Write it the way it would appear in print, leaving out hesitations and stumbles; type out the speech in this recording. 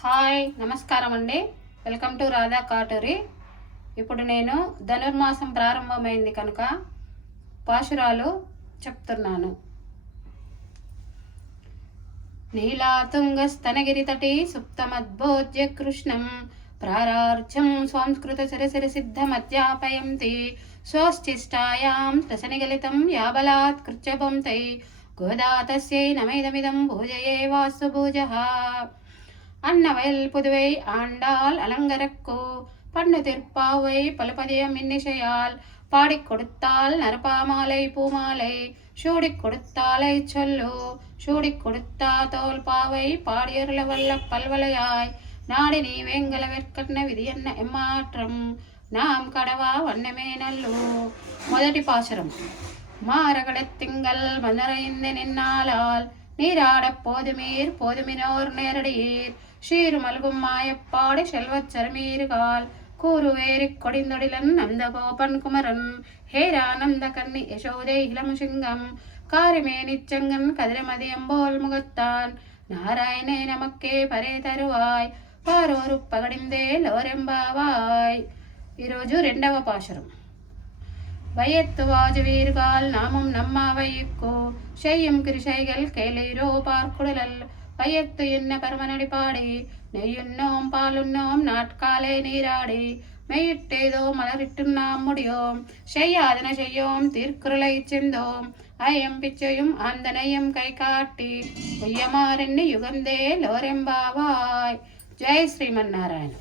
హాయ్ నమస్కారం అండి. Welcome to Radha కాటూరి. ఇప్పుడు నేను ధనుర్మాసం ప్రారంభమైంది కనుక పాశురాలు చెప్తున్నాను. నీలాతుంగస్తనగిరితటి సుప్తమద్భోజ్య కృష్ణం ప్రారార్చం సంస్కృత సరసరి సిద్ధమధ్యాపయంతి స్వశ్చిష్టాయాం రసనిగలితం యాబలాత్ కృత్యభంతై గోదాతస్యై నమైదమిదం భూజయే వాస్తు பூஜः. அன்னவயல் புதுவை ஆண்டாள் அலங்கரக்கோ பண்ணு திருப்பாவை பலுபதியம் இன்னிசையால் பாடிக் கொடுத்தாள் நரப்பாமாலை பூமாலை சூடிக் கொடுத்தாலை சொல்லு சூடிக் கொடுத்தா தோல் பாவை பாடியருள வல்ல பல்வலையாய் நாடி நீ வேங்கல வெற்கண்ண விதி என்ன எம்மாற்றம் நாம் கடவா வண்ணமே நல்லு. మొదటి పాశురం. மாரகடத்திங்கள் மதுரைந்து நின்னாலால் நீராடப் போதுமீர் போதுமினோர் நேரடியீர் ஷீரு மல்கும் மாயப்பாடி செல்வச் சரமீர்கால் கூறுவேரிக் கொடிந்தொடிலன் நந்த கோபன் குமரன் ஹேரானந்த கன்னி யசோதை இளம் சிங்கம் காரிமேனிச்சங்கன் கதிரமதியம்போல் முகத்தான் நாராயணே நமக்கே பரே తరువాయ్ వారోరు పగడిందే లోరెంబావాయ్. ఈరోజు రెండవ పాశురం. வயத்து வாஜவீர்கால் நாமும் நம்மாவையுக்கோ செய்யும் கிருஷைகள் கேளீரோ பார்க்குடலல் வயத்து என்ன பரமனடி பாடி நெய்யுண்ணோம் பாலுண்ணோம் நாட்காலே நீராடி மெய்யிட்டேதோ மலரிட்டும் நாம் முடியோம் செய்யாதன செய்யோம் தீர்க்குறளை செந்தோம் ஐயம் பிச்சையும் ஆந்தனையும் கை காட்டி பொய்யமாறெண்ணி யுகந்தே லோரெம்பாவாய். ஜெய் ஸ்ரீமன்னாராயணன்.